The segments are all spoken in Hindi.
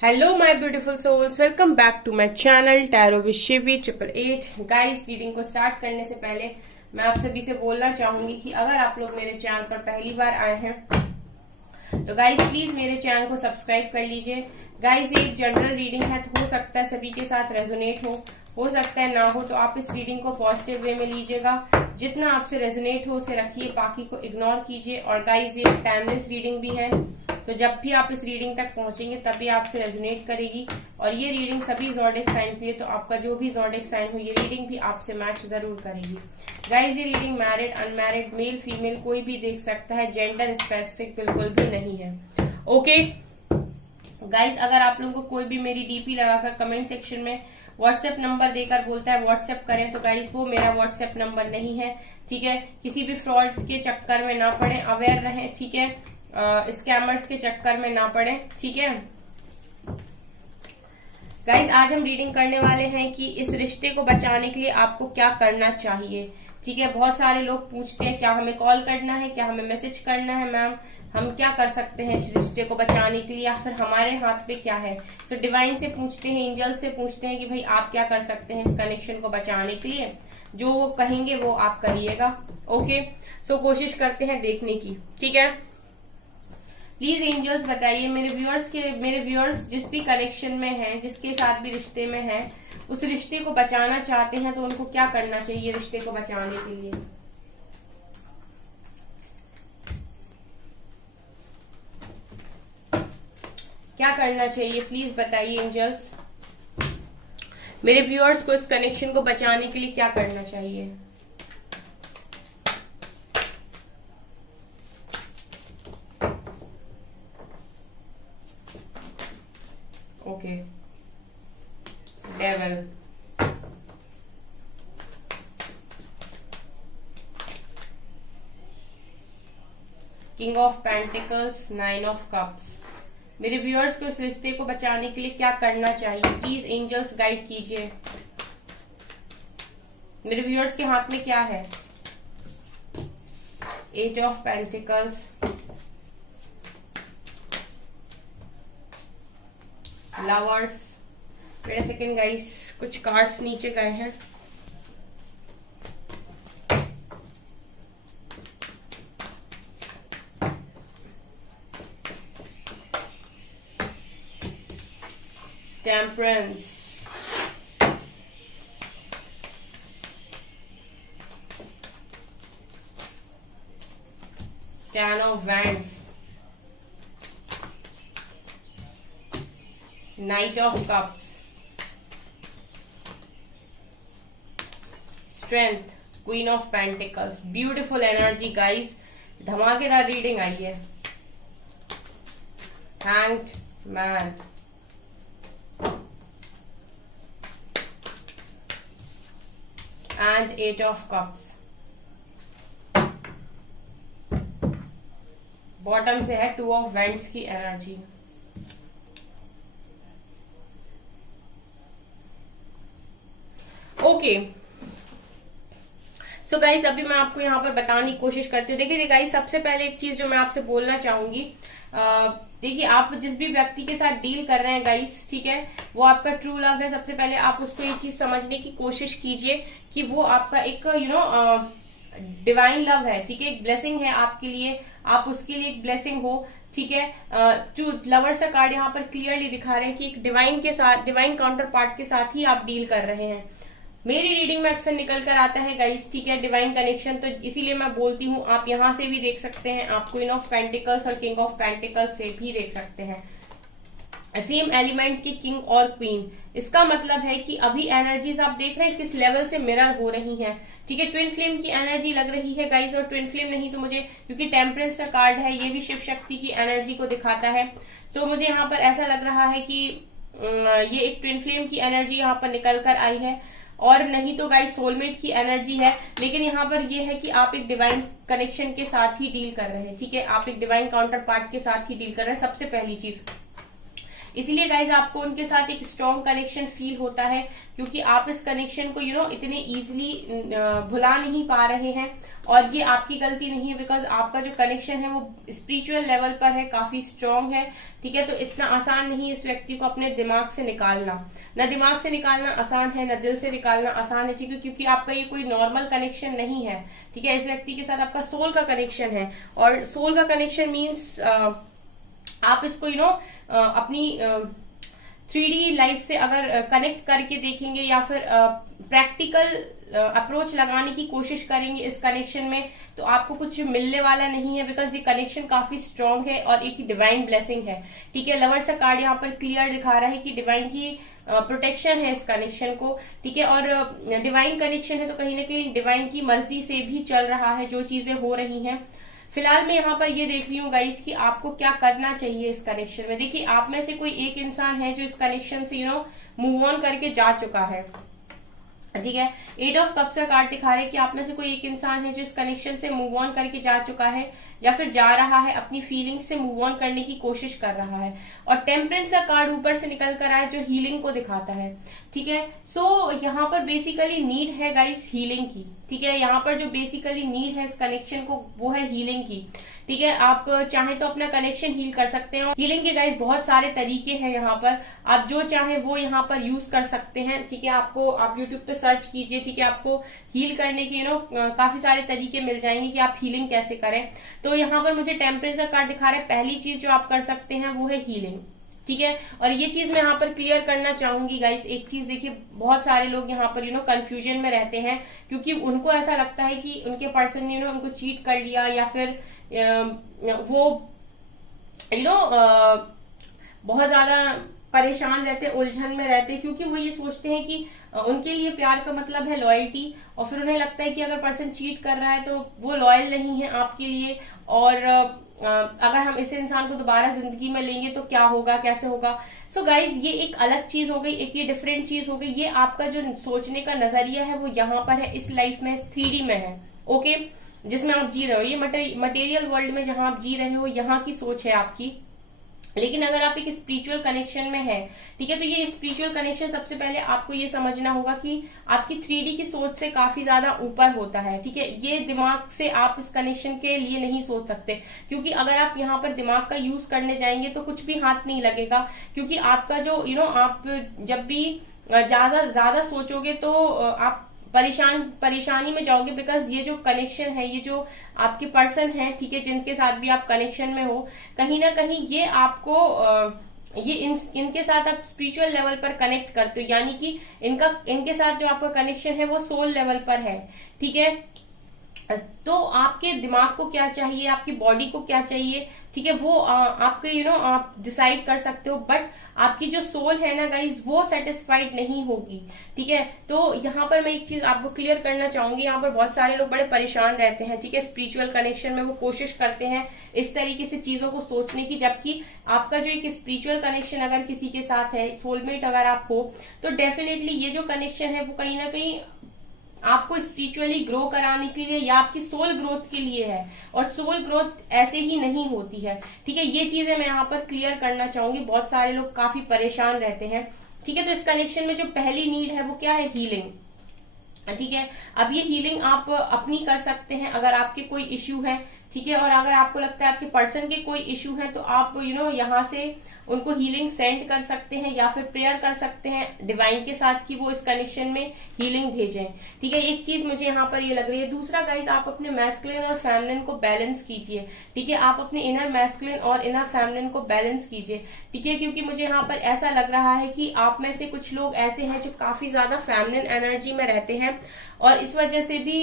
Hello my beautiful souls, welcome back to my channel tarot with Shivi 888। Guys, reading को स्टार्ट करने से पहले मैं आप सभी से बोलना चाहूंगी कि अगर आप लोग मेरे चैनल पर पहली बार आए हैं तो गाइस प्लीज मेरे चैनल को सब्सक्राइब कर लीजिए। गाइस, ये एक जनरल रीडिंग है तो हो सकता है सभी के साथ रेजोनेट हो सकता है ना हो, तो आप इस रीडिंग को पॉजिटिव वे में लीजिएगा। जितना आपसे रेजोनेट हो उसे रखिए, बाकी को इग्नोर कीजिए। और गाइस, ये टाइमलेस रीडिंग भी है, तो जब भी आप इस रीडिंग तक पहुंचेंगे तभी आपसे रेजोनेट करेगी। और ये रीडिंग सभी ज़ोडिएक साइन के लिए, तो आपका जो भी ज़ोडिएक साइन हो ये रीडिंग भी आपसे मैच जरूर करेगी। गाइस, ये reading married unmarried male female कोई भी देख सकता है, जेंडर स्पेसिफिक बिल्कुल भी नहीं है। ओके गाइस, अगर आप लोगों को कोई भी मेरी डीपी लगाकर कमेंट सेक्शन में व्हाट्सएप नंबर देकर बोलता है व्हाट्सएप करें, तो गाइस वो मेरा व्हाट्सएप नंबर नहीं है, ठीक है। किसी भी फ्रॉड के चक्कर में ना पड़े, अवेयर रहें, ठीक है। स्कैमर्स के चक्कर में ना पड़े, ठीक है। गाइस, आज हम रीडिंग करने वाले हैं कि इस रिश्ते को बचाने के लिए आपको क्या करना चाहिए, ठीक है। बहुत सारे लोग पूछते हैं क्या हमें कॉल करना है, क्या हमें मैसेज करना है, मैम हम क्या कर सकते हैं इस रिश्ते को बचाने के लिए, या फिर हमारे हाथ पे क्या है। तो डिवाइन से पूछते हैं, एंजल से पूछते हैं कि भाई आप क्या कर सकते हैं इस कनेक्शन को बचाने के लिए। जो वो कहेंगे वो आप करिएगा। ओके, सो कोशिश करते हैं देखने की, ठीक है। प्लीज एंजल्स बताइए मेरे व्यूअर्स जिस भी कनेक्शन में हैं, जिसके साथ भी रिश्ते में हैं, उस रिश्ते को बचाना चाहते हैं तो उनको क्या करना चाहिए रिश्ते को बचाने के लिए। क्या करना चाहिए प्लीज बताइए एंजल्स। मेरे व्यूअर्स को इस कनेक्शन को बचाने के लिए क्या करना चाहिए। Okay, devil, king of pentacles, 9 of cups. मेरे व्यूअर्स को इस रिश्ते को बचाने के लिए क्या करना चाहिए, प्लीज एंजल्स गाइड कीजिए। मेरे व्यूअर्स के हाथ में क्या है, 8 of pentacles, lovers. Wait a second guys, कुछ कार्ड्स नीचे गए हैं। Temperance, ten of wands, knight of cups, strength, queen of pentacles. Beautiful energy guys, धमाकेदार रीडिंग आई है। Hanged man, and 8 of cups. Bottom से है 2 ऑफ वेंट्स की एनर्जी। ओके सो गाइस, अभी मैं आपको यहाँ पर बताने की कोशिश करती हूँ। देखिए गाइस, सबसे पहले एक चीज जो मैं आपसे बोलना चाहूंगी, देखिए आप जिस भी व्यक्ति के साथ डील कर रहे हैं गाइस, ठीक है, वो आपका ट्रू लव है। सबसे पहले आप उसको ये चीज समझने की कोशिश कीजिए कि वो आपका एक डिवाइन लव है, ठीक है, एक ब्लेसिंग है आपके लिए, आप उसके लिए एक ब्लेसिंग हो, ठीक है। जो लवर्स का कार्ड यहाँ पर क्लियरली दिखा रहे हैं कि एक डिवाइन के साथ, डिवाइन काउंटर पार्ट के साथ ही आप डील कर रहे हैं। मेरी रीडिंग में अक्सर निकल कर आता है गाइस, ठीक है, डिवाइन कनेक्शन, तो इसीलिए मैं बोलती हूँ। आप यहाँ से भी देख सकते हैं, आप क्वीन ऑफ पेंटिकल्स और किंग ऑफ पेंटिकल्स से भी देख सकते हैं, सेम एलिमेंट की किंग और क्वीन। इसका मतलब है कि अभी एनर्जीज आप देख रहे हैं किस लेवल से मिरर हो रही हैं, ठीक है। ट्विन फ्लेम की एनर्जी लग रही है गाइस, और ट्विन फ्लेम नहीं तो मुझे, क्योंकि टेम्परेंस का कार्ड है, ये भी शिव शक्ति की एनर्जी को दिखाता है। तो मुझे यहाँ पर ऐसा लग रहा है कि ये एक ट्विन फ्लेम की एनर्जी यहाँ पर निकल कर आई है, और नहीं तो गाइस सोलमेट की एनर्जी है। लेकिन यहाँ पर ये है कि आप एक डिवाइन कनेक्शन के साथ ही डील कर रहे हैं, ठीक है, आप एक डिवाइन काउंटर पार्ट के साथ ही डील कर रहे हैं, सबसे पहली चीज। इसीलिए गाइज आपको उनके साथ एक स्ट्रॉन्ग कनेक्शन फील होता है, क्योंकि आप इस कनेक्शन को इतने इजीली भुला नहीं पा रहे हैं, और ये आपकी गलती नहीं है, बिकॉज आपका जो कनेक्शन है वो स्पिरिचुअल लेवल पर है, काफी स्ट्रांग है, ठीक है। तो इतना आसान नहीं है इस व्यक्ति को अपने दिमाग से निकालना, न दिमाग से निकालना आसान है, न दिल से निकालना आसान है, ठीक है, क्योंकि आपका ये कोई नॉर्मल कनेक्शन नहीं है, ठीक है। इस व्यक्ति के साथ आपका सोल का कनेक्शन है, और सोल का कनेक्शन मीन्स आप इसको अपनी 3D लाइफ से अगर कनेक्ट करके देखेंगे या फिर प्रैक्टिकल अप्रोच लगाने की कोशिश करेंगे इस कनेक्शन में, तो आपको कुछ मिलने वाला नहीं है, बिकॉज ये कनेक्शन काफी स्ट्रांग है और एक डिवाइन ब्लेसिंग है, ठीक है। लवर्स का कार्ड यहाँ पर क्लियर दिखा रहा है कि डिवाइन की प्रोटेक्शन है इस कनेक्शन को, ठीक है। और डिवाइन कनेक्शन है तो कहीं ना कहीं डिवाइन की मर्जी से भी चल रहा है जो चीजें हो रही हैं। फिलहाल मैं यहाँ पर ये देख रही हूँ गाइस कि आपको क्या करना चाहिए इस कनेक्शन में। देखिए, आप में से कोई एक इंसान है जो इस कनेक्शन से मूव ऑन करके जा चुका है, ठीक है। 8 ऑफ कप्स का कार्ड दिखा रहे हैं कि आप में से कोई एक इंसान है जो इस कनेक्शन से मूव ऑन करके जा चुका है या फिर जा रहा है, अपनी फीलिंग्स से मूव ऑन करने की कोशिश कर रहा है। और टेम्परेंस का कार्ड ऊपर से निकल कर आया जो हीलिंग को दिखाता है, ठीक है। सो यहाँ पर बेसिकली नीड है गाइस हीलिंग की, ठीक है। यहाँ पर जो बेसिकली नीड है इस कनेक्शन को वो है हीलिंग की, ठीक है। आप चाहें तो अपना कनेक्शन हील कर सकते हैं। हीलिंग के गाइस बहुत सारे तरीके हैं यहाँ पर, आप जो चाहे वो यहाँ पर यूज कर सकते हैं, ठीक है। आप यूट्यूब पे सर्च कीजिए, ठीक है, आपको हील करने के काफी सारे तरीके मिल जाएंगे कि आप हीलिंग कैसे करें। तो यहाँ पर मुझे टेम्परेचर कार्ड दिखा रहा है, पहली चीज जो आप कर सकते हैं वो है हीलिंग, ठीक है। और ये चीज मैं यहाँ पर क्लियर करना चाहूंगी गाइस, एक चीज देखिए, बहुत सारे लोग यहाँ पर कंफ्यूजन में रहते हैं, क्योंकि उनको ऐसा लगता है कि उनके पर्सन ने उनको चीट कर लिया, या फिर वो बहुत ज्यादा परेशान रहते, उलझन में रहते, क्योंकि वो ये सोचते हैं कि उनके लिए प्यार का मतलब है लॉयल्टी, और फिर उन्हें लगता है कि अगर पर्सन चीट कर रहा है तो वो लॉयल नहीं है आपके लिए, और अगर हम इस इंसान को दोबारा जिंदगी में लेंगे तो क्या होगा, कैसे होगा। सो गाइज, ये एक अलग चीज हो गई, एक ये डिफरेंट चीज हो गई। ये आपका जो सोचने का नजरिया है वो यहाँ पर है, इस लाइफ में, इस 3D में है, ओके, जिसमें आप जी रहे हो। ये मटेरियल वर्ल्ड में जहां आप जी रहे हो, यहाँ की सोच है आपकी। लेकिन अगर आप एक स्पिरिचुअल कनेक्शन में है, ठीक है, तो ये स्पिरिचुअल कनेक्शन सबसे पहले आपको ये समझना होगा कि आपकी 3D की सोच से काफी ज्यादा ऊपर होता है, ठीक है। ये दिमाग से आप इस कनेक्शन के लिए नहीं सोच सकते, क्योंकि अगर आप यहाँ पर दिमाग का यूज करने जाएंगे तो कुछ भी हाथ नहीं लगेगा, क्योंकि आपका जो आप जब भी ज्यादा सोचोगे तो आप परेशानी में जाओगे, बिकॉज ये जो कनेक्शन है, ये जो आपके पर्सन है, ठीक है, जिनके साथ भी आप कनेक्शन में हो, कहीं ना कहीं ये आपको इनके साथ आप स्पिरिचुअल लेवल पर कनेक्ट करते हो, यानी कि इनके साथ जो आपका कनेक्शन है वो सोल लेवल पर है, ठीक है। तो आपके दिमाग को क्या चाहिए, आपकी बॉडी को क्या चाहिए, ठीक है, वो आपके आप डिसाइड कर सकते हो, बट आपकी जो सोल है ना गाइज, वो सेटिस्फाइड नहीं होगी, ठीक है। तो यहाँ पर मैं एक चीज आपको क्लियर करना चाहूंगी, यहाँ पर बहुत सारे लोग बड़े परेशान रहते हैं, ठीक है, स्पिरिचुअल कनेक्शन में वो कोशिश करते हैं इस तरीके से चीजों को सोचने की, जबकि आपका जो एक स्पिरिचुअल कनेक्शन अगर किसी के साथ है, सोलमेट अगर आप हो, तो डेफिनेटली ये जो कनेक्शन है वो कहीं ना कहीं आपको स्पिरिचुअली ग्रो कराने के लिए या आपकी सोल ग्रोथ के लिए है, और सोल ग्रोथ ऐसे ही नहीं होती है, ठीक है। ये चीजें मैं यहाँ पर क्लियर करना चाहूंगी, बहुत सारे लोग काफी परेशान रहते हैं, ठीक है। तो इस कनेक्शन में जो पहली नीड है वो क्या है, हीलिंग, ठीक है। अब ये हीलिंग आप अपनी कर सकते हैं अगर आपके कोई इश्यू है, ठीक है, और अगर आपको लगता है आपके पर्सन के कोई इश्यू है तो आप यहाँ से उनको हीलिंग सेंड कर सकते हैं या फिर प्रेयर कर सकते हैं डिवाइन के साथ कि वो इस कनेक्शन में हीलिंग भेजें, ठीक है। एक चीज मुझे यहाँ पर ये लग रही है। दूसरा गाइज, आप अपने मैस्कुलिन और फेमिनिन को बैलेंस कीजिए, ठीक है, आप अपने इनर मैस्कुलिन और इनर फेमिनिन को बैलेंस कीजिए, ठीक है, क्योंकि मुझे यहाँ पर ऐसा लग रहा है कि आप में से कुछ लोग ऐसे हैं जो काफी ज्यादा फेमिनिन एनर्जी में रहते हैं, और इस वजह से भी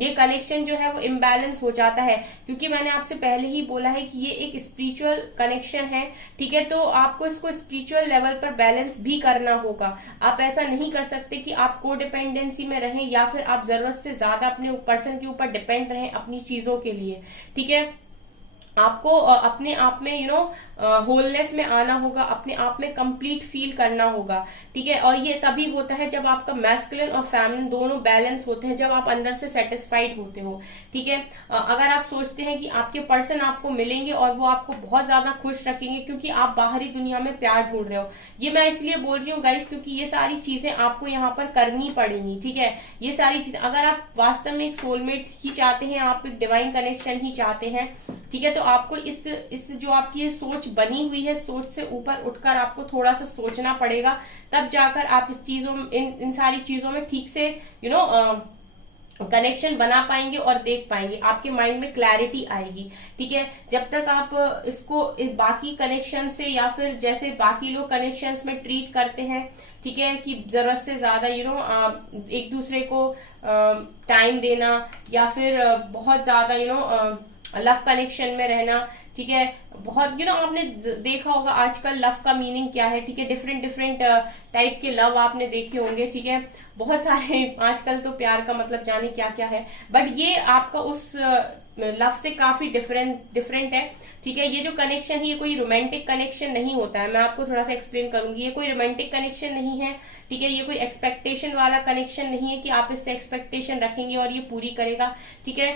ये कनेक्शन जो है वो इम्बैलेंस हो जाता है, क्योंकि मैंने आपसे पहले ही बोला है कि ये एक स्पिरिचुअल कनेक्शन है, ठीक है। तो आपको इसको स्पिरिचुअल लेवल पर बैलेंस भी करना होगा। आप ऐसा नहीं कर सकते कि आप को डिपेंडेंसी में रहें या फिर आप जरूरत से ज्यादा अपने पर्सन के ऊपर डिपेंड रहें अपनी चीजों के लिए, ठीक है। आपको अपने आप में होलनेस में आना होगा, अपने आप में कंप्लीट फील करना होगा, ठीक है। और ये तभी होता है जब आपका मैस्कुलिन और फेमिनिन दोनों बैलेंस होते हैं, जब आप अंदर से सेटिस्फाइड होते हो, ठीक है। अगर आप सोचते हैं कि आपके पर्सन आपको मिलेंगे और वो आपको बहुत ज्यादा खुश रखेंगे क्योंकि आप बाहरी दुनिया में प्यार ढूंढ रहे हो, ये मैं इसलिए बोल रही हूँ गाइस क्योंकि ये सारी चीजें आपको यहाँ पर करनी पड़ेंगी, ठीक है। ये सारी चीजें अगर आप वास्तव में एक सोलमेट ही चाहते हैं, आप एक डिवाइन कनेक्शन ही चाहते हैं, ठीक है, तो आपको इस जो आपकी ये सोच बनी हुई है, सोच से ऊपर उठकर आपको थोड़ा सा सोचना पड़ेगा, तब जाकर आप इस चीजों इन सारी चीजों में ठीक से कनेक्शन बना पाएंगे और देख पाएंगे, आपके माइंड में क्लैरिटी आएगी, ठीक है। जब तक आप इसको बाकी कनेक्शन से या फिर जैसे बाकी लोग कनेक्शंस में ट्रीट करते हैं, ठीक है, कि जरूरत से ज्यादा एक दूसरे को टाइम देना या फिर बहुत ज्यादा लव कनेक्शन में रहना, ठीक है, बहुत आपने देखा होगा आजकल लव का मीनिंग क्या है, ठीक है, डिफरेंट टाइप के लव आपने देखे होंगे, ठीक है, बहुत सारे आजकल तो प्यार का मतलब जाने क्या क्या है, बट ये आपका उस लव से काफी डिफरेंट है, ठीक है। ये जो कनेक्शन है ये कोई रोमांटिक कनेक्शन नहीं होता है, मैं आपको थोड़ा सा एक्सप्लेन करूंगी। ये कोई रोमांटिक कनेक्शन नहीं है, ठीक है, ये कोई एक्सपेक्टेशन वाला कनेक्शन नहीं है कि आप इससे एक्सपेक्टेशन रखेंगे और ये पूरी करेगा, ठीक है।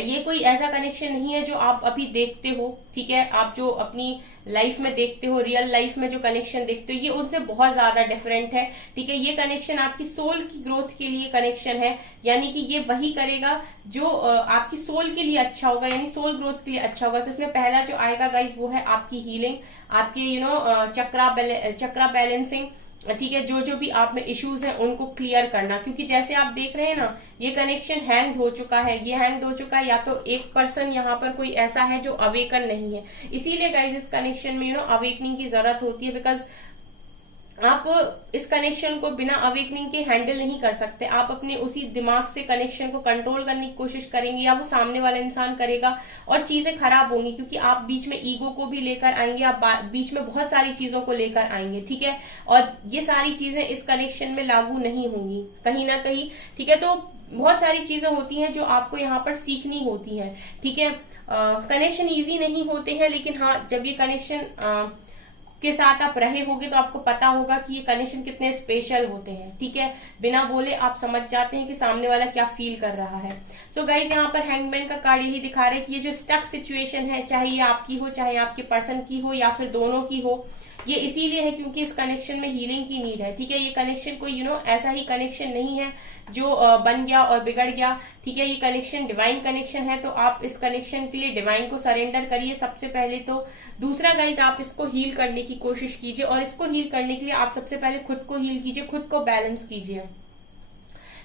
ये कोई ऐसा कनेक्शन नहीं है जो आप अभी देखते हो, ठीक है, आप जो अपनी लाइफ में देखते हो, रियल लाइफ में जो कनेक्शन देखते हो, ये उनसे बहुत ज्यादा डिफरेंट है, ठीक है। ये कनेक्शन आपकी सोल की ग्रोथ के लिए कनेक्शन है, यानी कि ये वही करेगा जो आपकी सोल के लिए अच्छा होगा, यानी सोल ग्रोथ के लिए अच्छा होगा। तो इसमें पहला जो आएगा गाइज वो है आपकी हीलिंग, आपके चक्रा बैलेंसिंग, ठीक है, जो भी आप में इश्यूज हैं उनको क्लियर करना, क्योंकि जैसे आप देख रहे हैं ना ये कनेक्शन हैंग हो चुका है, ये हैंग हो चुका है, या तो एक पर्सन यहाँ पर कोई ऐसा है जो अवेकन नहीं है, इसीलिए गाइज इस कनेक्शन में अवेकनिंग की जरूरत होती है, बिकॉज आप इस कनेक्शन को बिना अवेकनिंग के हैंडल नहीं कर सकते। आप अपने उसी दिमाग से कनेक्शन को कंट्रोल करने की कोशिश करेंगे या वो सामने वाला इंसान करेगा और चीजें खराब होंगी, क्योंकि आप बीच में ईगो को भी लेकर आएंगे, आप बीच में बहुत सारी चीजों को लेकर आएंगे, ठीक है, और ये सारी चीजें इस कनेक्शन में लागू नहीं होंगी कहीं ना कहीं, ठीक है। तो बहुत सारी चीजें होती हैं जो आपको यहाँ पर सीखनी होती है, ठीक है। कनेक्शन ईजी नहीं होते हैं, लेकिन हाँ जब ये कनेक्शन के साथ आप रहे होगे तो आपको पता होगा कि ये कनेक्शन कितने स्पेशल होते हैं, ठीक है। बिना बोले आप समझ जाते हैं कि सामने वाला क्या फील कर रहा है। सो गाइज यहाँ पर हैंगमैन का कार्ड यही दिखा रहा है कि ये जो स्टक सिचुएशन है, चाहे ये आपकी हो, चाहे आपके पर्सन की हो, या फिर दोनों की हो, ये इसीलिए है क्योंकि इस कनेक्शन में हीलिंग की नीड है, ठीक है। ये कनेक्शन कोई ऐसा ही कनेक्शन नहीं है जो बन गया और बिगड़ गया, ठीक है। ये कनेक्शन डिवाइन कनेक्शन है, तो आप इस कनेक्शन के लिए डिवाइन को सरेंडर करिए सबसे पहले तो। दूसरा गाइज आप इसको हील करने की कोशिश कीजिए, और इसको हील करने के लिए आप सबसे पहले खुद को हील कीजिए, खुद को बैलेंस कीजिए।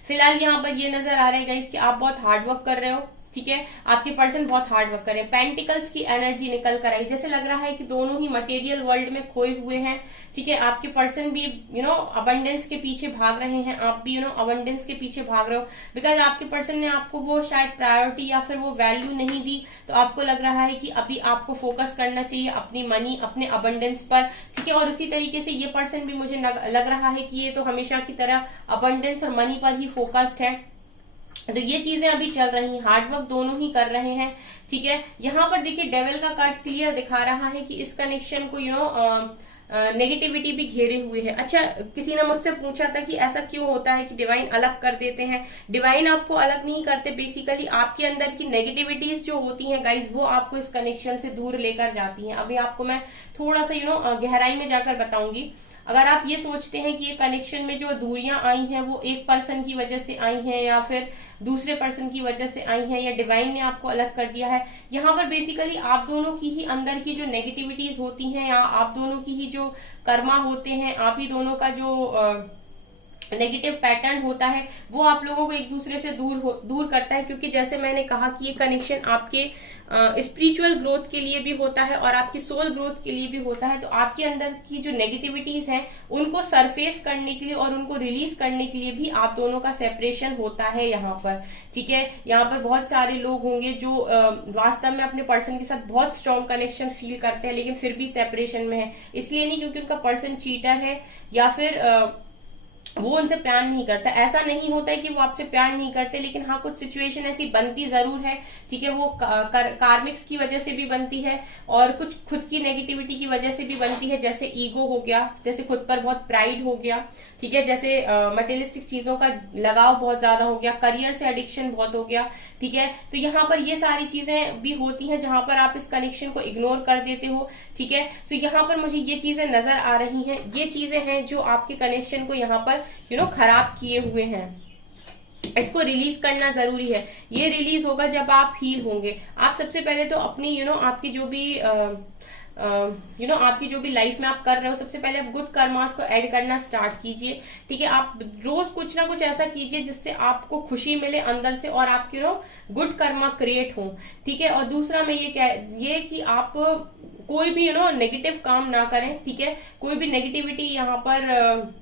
फिलहाल यहाँ पर ये नजर आ रहा है गाइज कि आप बहुत हार्ड वर्क कर रहे हो, ठीक है, आपके पर्सन बहुत हार्ड वर्क कर रहे हैं। पेंटिकल्स की एनर्जी निकल कर आई, जैसे लग रहा है कि दोनों ही मटेरियल वर्ल्ड में खोए हुए हैं, ठीक है। आपके पर्सन भी अबंडेंस के पीछे भाग रहे हैं, आप भी अबंडेंस के पीछे भाग रहे हो, बिकॉज आपके पर्सन ने आपको वो शायद प्रायोरिटी या फिर वो वैल्यू नहीं दी, तो आपको लग रहा है कि अभी आपको फोकस करना चाहिए अपनी मनी, अपने अबंडेंस पर, ठीक है। और उसी तरीके से ये पर्सन भी मुझे लग रहा है कि ये तो हमेशा की तरह अबंडेंस और मनी पर ही फोकस्ड है, तो ये चीजें अभी चल रही हैं, हार्डवर्क दोनों ही कर रहे हैं, ठीक है। यहाँ पर देखिए डेविल का कार्ड क्लियर दिखा रहा है कि इस कनेक्शन को नेगेटिविटी भी घेरे हुए है। अच्छा, किसी ने मुझसे पूछा था कि ऐसा क्यों होता है कि डिवाइन अलग कर देते हैं। डिवाइन आपको अलग नहीं करते, बेसिकली आपके अंदर की नेगेटिविटीज जो होती हैं गाइज वो आपको इस कनेक्शन से दूर लेकर जाती हैं। अभी आपको मैं थोड़ा सा गहराई में जाकर बताऊंगी। अगर आप ये सोचते हैं कि ये कनेक्शन में जो दूरियां आई हैं वो एक पर्सन की वजह से आई हैं या फिर दूसरे पर्सन की वजह से आई हैं या डिवाइन ने आपको अलग कर दिया है, यहाँ पर बेसिकली आप दोनों की ही अंदर की जो नेगेटिविटीज होती हैं या आप दोनों की ही जो कर्मा होते हैं, आप ही दोनों का जो नेगेटिव पैटर्न होता है वो आप लोगों को एक दूसरे से दूर करता है। क्योंकि जैसे मैंने कहा कि ये कनेक्शन आपके स्पिरिचुअल ग्रोथ के लिए भी होता है और आपकी सोल ग्रोथ के लिए भी होता है। तो आपके अंदर की जो नेगेटिविटीज हैं उनको सरफेस करने के लिए और उनको रिलीज करने के लिए भी आप दोनों का सेपरेशन होता है यहाँ पर, ठीक है। यहाँ पर बहुत सारे लोग होंगे जो वास्तव में अपने पर्सन के साथ बहुत स्ट्रॉन्ग कनेक्शन फील करते हैं लेकिन फिर भी सेपरेशन में है। इसलिए नहीं क्योंकि उनका पर्सन चीटर है या फिर वो उनसे प्यार नहीं करता। ऐसा नहीं होता है कि वो आपसे प्यार नहीं करते, लेकिन हाँ कुछ सिचुएशन ऐसी बनती जरूर है, ठीक है। वो कार्मिक्स की वजह से भी बनती है और कुछ खुद की नेगेटिविटी की वजह से भी बनती है, जैसे ईगो हो गया, जैसे खुद पर बहुत प्राइड हो गया, ठीक है, जैसे मटेरियलिस्टिक चीजों का लगाव बहुत ज्यादा हो गया, करियर से एडिक्शन बहुत हो गया, ठीक है। तो यहाँ पर ये सारी चीजें भी होती हैं जहां पर आप इस कनेक्शन को इग्नोर कर देते हो, ठीक है। तो यहाँ पर मुझे ये चीजें नजर आ रही हैं, ये चीजें हैं जो आपके कनेक्शन को यहाँ पर खराब किए हुए हैं। इसको रिलीज करना जरूरी है। ये रिलीज होगा जब आप हील होंगे। आप सबसे पहले तो अपनी आपकी जो भी आपकी जो भी लाइफ में आप कर रहे हो, सबसे पहले आप गुड कर्मास को ऐड करना स्टार्ट कीजिए, ठीक है। आप रोज कुछ ना कुछ ऐसा कीजिए जिससे आपको खुशी मिले अंदर से और आपके गुड कर्मा क्रिएट हो, ठीक है। और दूसरा मैं ये कि आप कोई भी नेगेटिव काम ना करें, ठीक है। कोई भी नेगेटिविटी यहाँ पर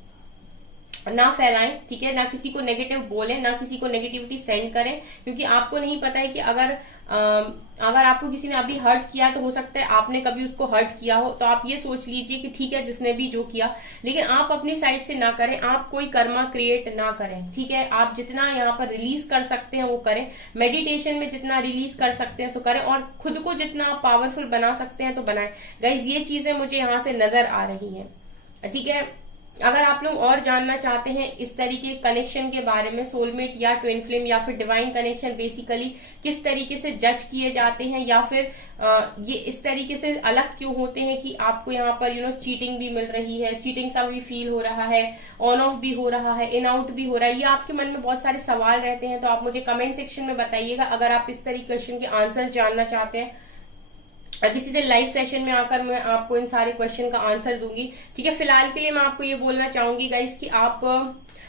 ना फैलाएं, ठीक है। ना किसी को नेगेटिव बोलें, ना किसी को नेगेटिविटी सेंड करें, क्योंकि आपको नहीं पता है कि अगर आपको किसी ने अभी हर्ट किया तो हो सकता है आपने कभी उसको हर्ट किया हो। तो आप ये सोच लीजिए कि ठीक है जिसने भी जो किया, लेकिन आप अपनी साइड से ना करें, आप कोई कर्मा क्रिएट ना करें, ठीक है। आप जितना यहाँ पर रिलीज कर सकते हैं वो करें, मेडिटेशन में जितना रिलीज कर सकते हैं सो करें, और खुद को जितना आप पावरफुल बना सकते हैं तो बनाएं। गाइज ये चीजें मुझे यहाँ से नजर आ रही है, ठीक है। अगर आप लोग और जानना चाहते हैं इस तरीके कनेक्शन के बारे में, सोलमेट या ट्विन फ्लेम या फिर डिवाइन कनेक्शन बेसिकली किस तरीके से जज किए जाते हैं, या फिर ये इस तरीके से अलग क्यों होते हैं कि आपको यहाँ पर चीटिंग भी मिल रही है, चीटिंग सा भी फील हो रहा है, ऑन ऑफ भी हो रहा है, इन आउट भी हो रहा है, ये आपके मन में बहुत सारे सवाल रहते हैं। तो आप मुझे कमेंट सेक्शन में बताइएगा अगर आप इस तरीके क्वेश्चन के आंसर जानना चाहते हैं। किसी दिन लाइव सेशन में आकर मैं आपको इन सारे क्वेश्चन का आंसर दूंगी, ठीक है। फिलहाल के लिए मैं आपको ये बोलना चाहूंगी गाइस कि आप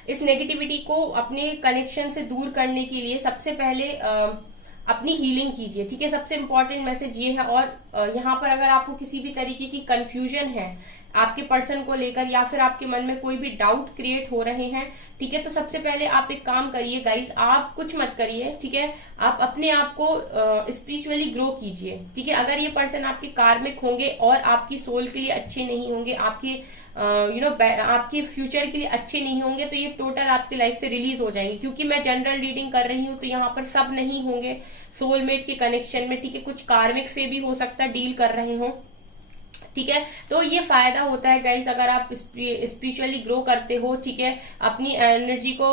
इस नेगेटिविटी को अपने कनेक्शन से दूर करने के लिए सबसे पहले अपनी हीलिंग कीजिए, ठीक है। सबसे इंपॉर्टेंट मैसेज ये है। और यहाँ पर अगर आपको किसी भी तरीके की कंफ्यूजन है आपके पर्सन को लेकर, या फिर आपके मन में कोई भी डाउट क्रिएट हो रहे हैं, ठीक है, तो सबसे पहले आप एक काम करिए गाइस, आप कुछ मत करिए, ठीक है। आप अपने आप को स्पिरिचुअली ग्रो कीजिए, ठीक है। अगर ये पर्सन आपके कार्मिक होंगे और आपकी सोल के लिए अच्छे नहीं होंगे, आपके आपके फ्यूचर के लिए अच्छे नहीं होंगे, तो ये टोटल आपकी लाइफ से रिलीज हो जाएंगे। क्योंकि मैं जनरल रीडिंग कर रही हूँ तो यहाँ पर सब नहीं होंगे सोलमेट के कनेक्शन में, ठीक है। कुछ कार्मिक से भी हो सकता है डील कर रहे हो, ठीक है। तो ये फायदा होता है गाइस अगर आप स्पिरिचुअली ग्रो करते हो, ठीक है, अपनी एनर्जी को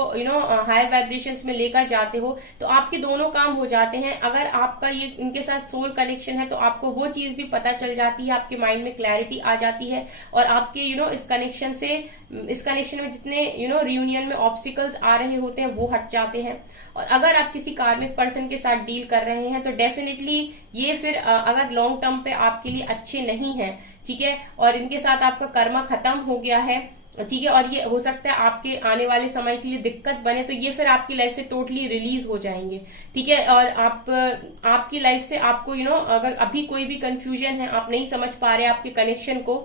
हायर वाइब्रेशंस में लेकर जाते हो, तो आपके दोनों काम हो जाते हैं। अगर आपका ये इनके साथ सोल कनेक्शन है तो आपको वो चीज भी पता चल जाती है, आपके माइंड में क्लैरिटी आ जाती है, और आपके इस कनेक्शन में जितने रियूनियन में ऑब्स्टिकल्स आ रहे होते हैं वो हट जाते हैं। और अगर आप किसी कार्मिक पर्सन के साथ डील कर रहे हैं तो डेफिनेटली ये फिर अगर लॉन्ग टर्म पे आपके लिए अच्छे नहीं है, ठीक है, और इनके साथ आपका कर्मा खत्म हो गया है, ठीक है, और ये हो सकता है आपके आने वाले समय के लिए दिक्कत बने, तो ये फिर आपकी लाइफ से टोटली रिलीज हो जाएंगे, ठीक है। और आपकी लाइफ से आपको अगर अभी कोई भी कंफ्यूजन है, आप नहीं समझ पा रहे आपके कनेक्शन को,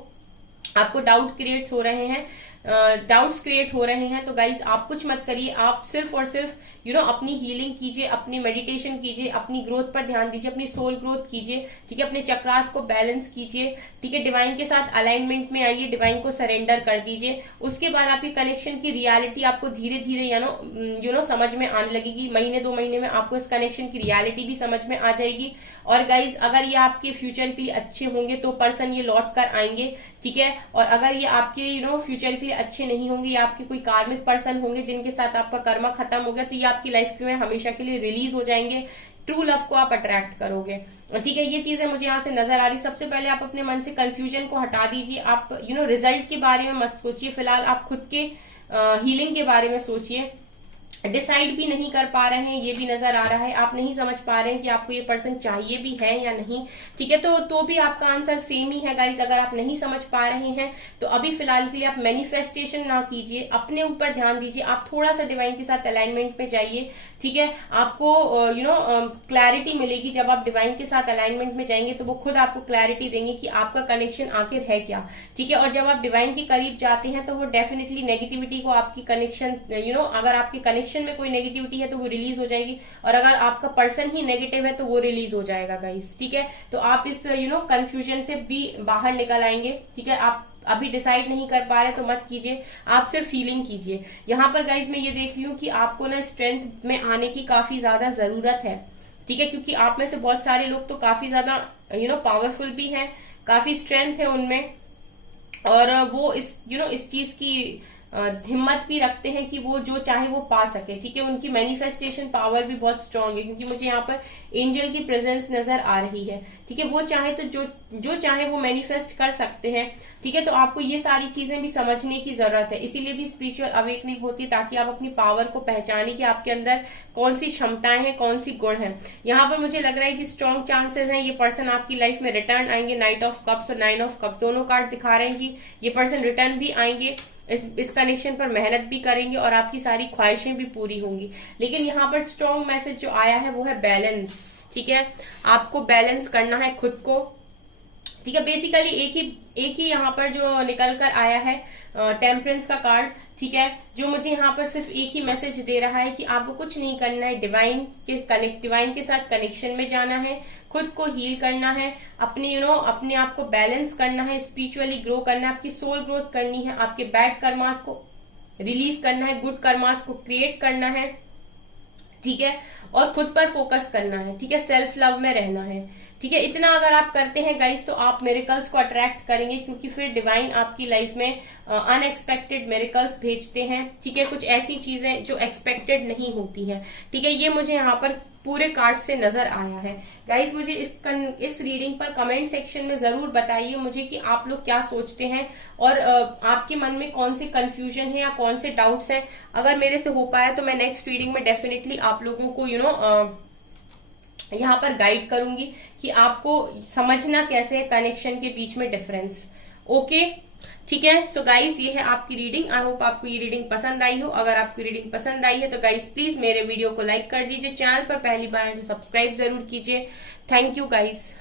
आपको डाउट्स क्रिएट हो रहे हैं, तो गाइज आप कुछ मत करिए, आप सिर्फ और सिर्फ अपनी हीलिंग कीजिए, अपनी मेडिटेशन कीजिए, अपनी ग्रोथ पर ध्यान दीजिए, अपनी सोल ग्रोथ कीजिए, ठीक है, अपने चक्रास को बैलेंस कीजिए, ठीक है, डिवाइन के साथ अलाइनमेंट में आइए, डिवाइन को सरेंडर कर दीजिए। उसके बाद आपकी कनेक्शन की रियलिटी आपको धीरे धीरे समझ में आने लगेगी। महीने 2 महीने में आपको इस कनेक्शन की रियलिटी भी समझ में आ जाएगी। और गाइज अगर ये आपके फ्यूचर के लिए अच्छे होंगे तो पर्सन ये लौट कर आएंगे, ठीक है। और अगर ये आपके फ्यूचर के लिए अच्छे नहीं होंगे, या आपके कोई कार्मिक पर्सन होंगे जिनके साथ आपका कर्मा खत्म हो गया, तो ये आपकी लाइफ में हमेशा के लिए रिलीज हो जाएंगे। ट्रू लव को आप अट्रैक्ट करोगे, ठीक है। ये चीजें मुझे यहाँ से नजर आ रही। सबसे पहले आप अपने मन से कंफ्यूजन को हटा दीजिए। आप रिजल्ट के बारे में मत सोचिए, फिलहाल आप खुद के हीलिंग के बारे में सोचिए। डिसाइड भी नहीं कर पा रहे हैं, ये भी नजर आ रहा है, आप नहीं समझ पा रहे हैं कि आपको ये पर्सन चाहिए भी है या नहीं, ठीक है। तो भी आपका आंसर सेम ही है गाइस। अगर आप नहीं समझ पा रहे हैं तो अभी फिलहाल के लिए आप मैनिफेस्टेशन ना कीजिए, अपने ऊपर ध्यान दीजिए, आप थोड़ा सा डिवाइन के साथ अलाइनमेंट में जाइए, ठीक है। आपको क्लैरिटी मिलेगी जब आप डिवाइन के साथ अलाइनमेंट में जाएंगे, तो वो खुद आपको क्लैरिटी देंगे कि आपका कनेक्शन आखिर है क्या, ठीक है। और जब आप डिवाइन के करीब जाते हैं तो वो डेफिनेटली नेगेटिविटी को आपकी कनेक्शन अगर आपके कनेक्शन में कोई नेगेटिविटी है तो वो रिलीज हो जाएगी, और अगर आपका पर्सन ही नेगेटिव है तो वो रिलीज हो जाएगा गाइस, ठीक है। तो आप इस कंफ्यूजन से भी बाहर निकल आएंगे, ठीक है। आप अभी डिसाइड नहीं कर पा रहे तो मत कीजिए, आप सिर्फ फीलिंग कीजिए। यहाँ पर गाइज मैं ये देख रही हूँ कि आपको ना स्ट्रेंथ में आने की काफी ज्यादा जरूरत है, ठीक है, क्योंकि आप में से बहुत सारे लोग तो काफी ज्यादा पावरफुल भी हैं, काफी स्ट्रेंथ है उनमें, और वो इस इस चीज की हिम्मत भी रखते हैं कि वो जो चाहे वो पा सके, ठीक है। उनकी मैनिफेस्टेशन पावर भी बहुत स्ट्रांग है, क्योंकि मुझे यहाँ पर एंजल की प्रेजेंस नजर आ रही है, ठीक है। वो चाहे तो जो चाहे वो मैनिफेस्ट कर सकते हैं, ठीक है। तो आपको ये सारी चीजें भी समझने की जरूरत है, इसीलिए भी स्पिरिचुअल अवेकनिंग होती है, ताकि आप अपनी पावर को पहचाने कि आपके अंदर कौन सी क्षमताएं हैं, कौन सी गुण है। यहाँ पर मुझे लग रहा है कि स्ट्रॉन्ग चांसेस हैं ये पर्सन आपकी लाइफ में रिटर्न आएंगे। नाइट ऑफ कप्स और 9 ऑफ कप्स दोनों कार्ड दिखा रहे हैं कि ये पर्सन रिटर्न भी आएंगे, इस कनेक्शन पर मेहनत भी करेंगे और आपकी सारी ख्वाहिशें भी पूरी होंगी। लेकिन यहाँ पर स्ट्रॉन्ग मैसेज जो आया है वो है बैलेंस, ठीक है। आपको बैलेंस करना है खुद को, ठीक है। बेसिकली एक ही यहाँ पर जो निकल कर आया है टेम्परेंस का कार्ड, ठीक है, जो मुझे यहाँ पर सिर्फ एक ही मैसेज दे रहा है कि आपको कुछ नहीं करना है, डिवाइन के साथ कनेक्शन में जाना है, खुद को हील करना है, अपने अपने आप को बैलेंस करना है, स्पिरिचुअली ग्रो करना है, आपकी सोल ग्रोथ करनी है, आपके बैड कर्मास को रिलीज करना है, गुड कर्मास को क्रिएट करना है, ठीक है, और खुद पर फोकस करना है, ठीक है, सेल्फ लव में रहना है, ठीक है। इतना अगर आप करते हैं गाइस तो आप मिरेकल्स को अट्रैक्ट करेंगे, क्योंकि फिर डिवाइन आपकी लाइफ में अनएक्सपेक्टेड मिरेकल्स भेजते हैं, ठीक है, कुछ ऐसी चीजें जो एक्सपेक्टेड नहीं होती हैं, ठीक है। ये मुझे यहाँ पर पूरे कार्ड से नजर आया है गाइस। मुझे इस रीडिंग पर कमेंट सेक्शन में जरूर बताइए मुझे कि आप लोग क्या सोचते हैं, और आपके मन में कौन से कंफ्यूजन है या कौन से डाउट्स हैं। अगर मेरे से हो पाया तो मैं नेक्स्ट रीडिंग में डेफिनेटली आप लोगों को यहाँ पर गाइड करूंगी कि आपको समझना कैसे है कनेक्शन के बीच में डिफरेंस। ओके, ठीक है। सो गाइस ये है आपकी रीडिंग। आई होप आपको ये रीडिंग पसंद आई हो। अगर आपको रीडिंग पसंद आई है तो गाइस प्लीज मेरे वीडियो को लाइक कर दीजिए, चैनल पर पहली बार है तो सब्सक्राइब जरूर कीजिए। Thank you guys.